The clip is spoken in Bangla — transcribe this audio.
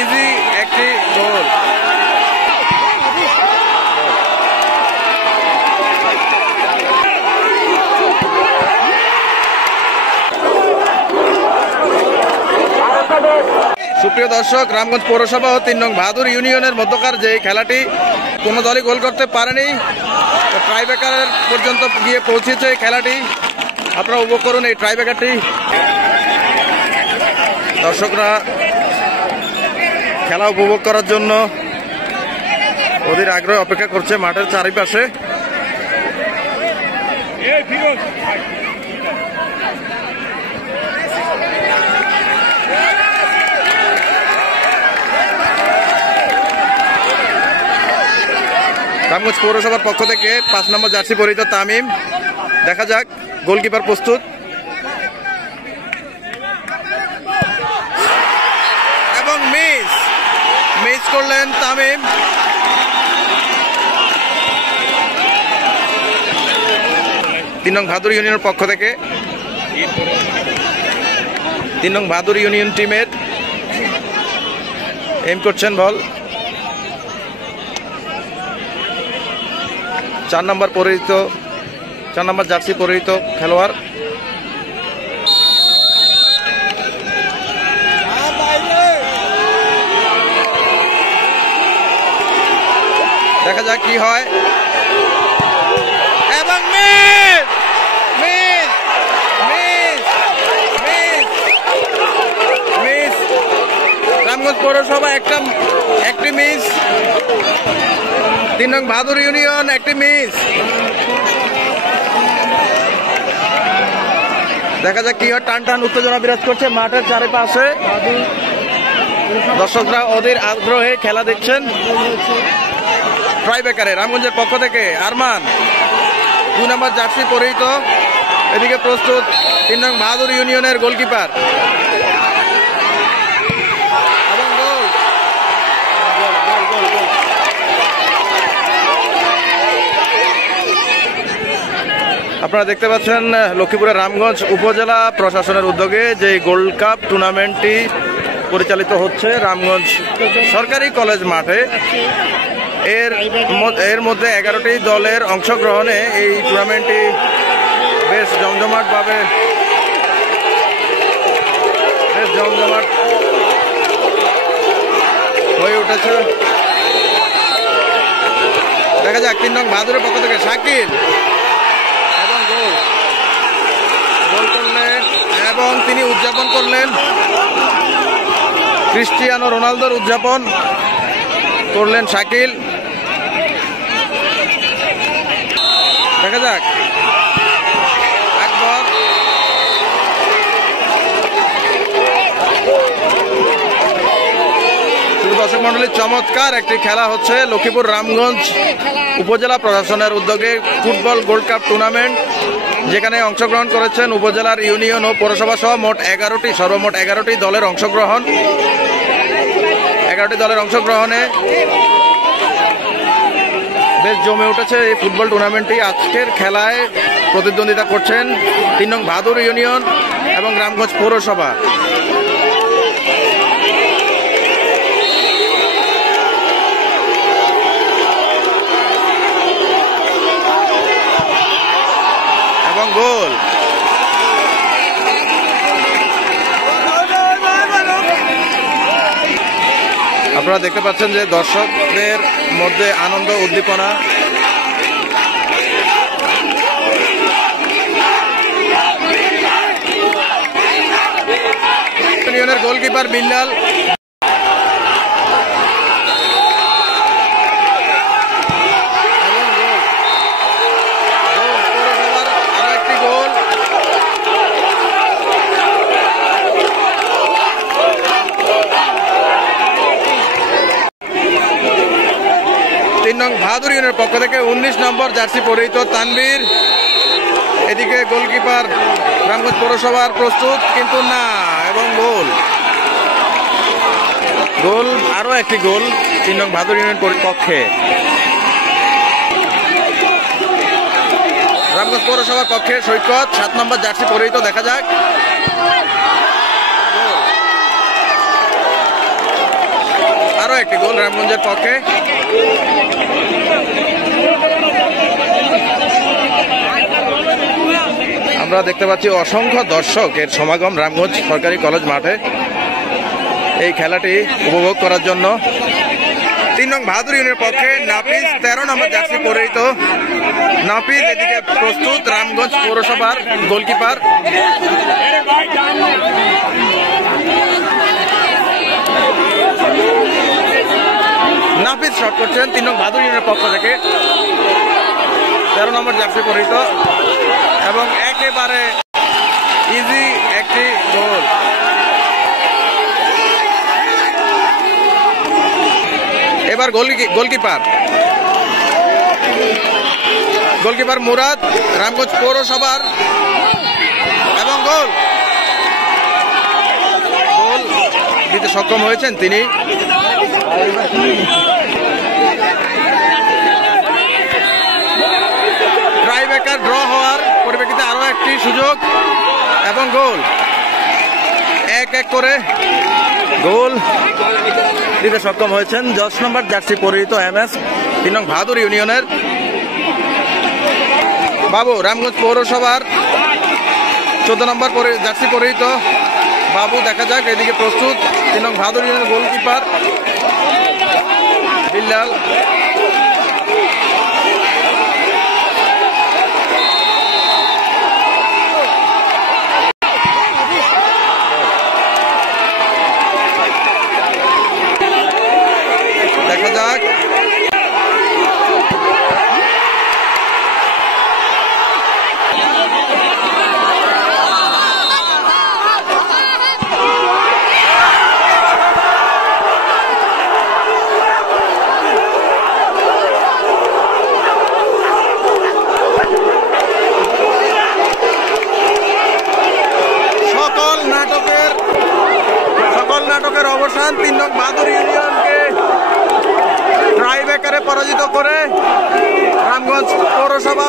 ইজি একটি গোল। সুপ্রিয় দর্শক, রামগঞ্জ পৌরসভা ও ৩ নং বাহাদুর ইউনিয়নের মধ্যকার যে খেলাটি কোনো দলই গোল করতে পারেনি, ট্রাইব্রেকার পর্যন্ত গিয়ে পৌঁছেছে এই খেলাটি। আপনারা উপভোগ করুন এই ট্রাইব্রেকারটি। দর্শকরা খেলা উপভোগ করার জন্য ওদের আগ্রহে অপেক্ষা করছে মাঠের চারিপাশে। রামগঞ্জ পৌরসভার পক্ষ থেকে ৫ নম্বর জার্সি পরিহিত তামিম, দেখা যাক গোলকিপার প্রস্তুত এবং মিস করলেন তামিম। তিন নং বাহাদুর ইউনিয়নের পক্ষ থেকে ৩ নং বাহাদুর ইউনিয়ন টিমের এম করছেন বল। ৪ নম্বর জার্সি পরিহিত খেলোয়াড়। দেখা যাক কি হয় এবং মিস রামগঞ্জ পৌরসভা একটি মিস, ৩ নং বাহাদুর ইউনিয়ন একটি মিস। দেখা যাক কি হয়। টান উত্তেজনা বিরাজ করছে মাঠের চারিপাশে। দর্শকরা ওদের আগ্রহে খেলা দেখছেন। ট্রাইব্রেকারে রামগঞ্জের পক্ষ থেকে আরমান ২ নম্বর জার্সি পরিহিত, এদিকে প্রস্তুত ৩ নং বাহাদুর ইউনিয়নের গোলকিপার এবং গোল। আপনারা দেখতে পাচ্ছেন লক্ষ্মীপুরের রামগঞ্জ উপজেলা প্রশাসনের উদ্যোগে যে গোল্ড কাপ টুর্নামেন্টটি পরিচালিত হচ্ছে রামগঞ্জ সরকারি কলেজ মাঠে। এর মধ্যে 11টি দলের অংশগ্রহণে এই টুর্নামেন্টটি বেশ জমজমাট হয়ে উঠেছে। দেখা যাক ৩ নং বাহাদুরের পক্ষ থেকে শাকিল এবং গোল করলেন এবং তিনি উদযাপন করলেন। ক্রিস্টিয়ানো রোনালদোর উদযাপন করলেন শাকিল। দেখা যাক একবার দর্শক মন্ডলীর চমৎকার একটি খেলা হচ্ছে লক্ষ্মীপুর রামগঞ্জ উপজেলা প্রশাসনের উদ্যোগে ফুটবল গোল্ড কাপ টুর্নামেন্ট, যেখানে অংশগ্রহণ করেছেন উপজেলার ইউনিয়ন ও পৌরসভা সহ সর্বমোট 11টি দলের অংশগ্রহণ। 11টি দলের অংশগ্রহণে বেশ জমে উঠেছে এই ফুটবল টুর্নামেন্টটি। আজকের খেলায় প্রতিদ্বন্দ্বিতা করছেন ৩ নং বাহাদুর ইউনিয়ন এবং রামগঞ্জ পৌরসভা। এবং গোল। আপনারা দেখতে পাচ্ছেন যে দর্শকদের মধ্যে আনন্দ উদ্দীপনা। ইউনিয়নের গোলকিপার বিল্লাল বাহাদুর ইউনিয়নের পক্ষ থেকে 19 নম্বর জার্সি পরিহিত তানভীর, এদিকে গোলকিপার রামগঞ্জ পৌরসভার প্রস্তুত কিন্তু না, এবং গোল আরো একটি গোল 3 নং বাহাদুর ইউনিয়ন পক্ষে। রামগঞ্জ পৌরসভার পক্ষে সৈকত 7 নম্বর জার্সি পরিহিত, দেখা যাক আরো একটি গোল রামগঞ্জের পক্ষে। আমরা দেখতে পাচ্ছি অসংখ্য দর্শকের সমাগম রামগঞ্জ সরকারি কলেজ মাঠে এই খেলাটি উপভোগ করার জন্য। 3 নং বাহাদুর ইউনিয়নের পক্ষে নাফিজ 13 নম্বর জার্সি পরিহিত নাফিজ এদিকে প্রস্তুত রামগঞ্জ পৌরসভার গোলকিপার। নাফিজ শট করছেন 3 নং বাহাদুর ইউনিয়নের পক্ষ থেকে, 13 নম্বর জার্সি পরিহিত এবং একেবারে ইজি একটি গোল। এবার গোলকিপার মুরাদ রামগঞ্জ পৌরসভার এবং গোল দিতে সক্ষম হয়েছেন তিনি। ট্রাইব্রেকার ড্র হওয়ার পরিপ্রেক্ষিতে আরো একটি সুযোগ এবং গোল। 1-1 করে গোল দিতে সক্ষম হয়েছেন 10 নম্বর জার্সি পরিহিত MS 3 নং বাহাদুর ইউনিয়নের বাবু। রামগঞ্জ পৌরসভার 14 নম্বর জার্সি পরিহিত বাবু, দেখা যাক এদিকে প্রস্তুত 3 নং বাহাদুর ইউনিয়নের গোলকিপার বিল্লাল। দেখা যাক সকল নাটকের অবসান। 3 নং বাহাদুর ইউনিয়নকে ট্রাইব্রেকারে পরাজিত করে রামগঞ্জ পৌরসভা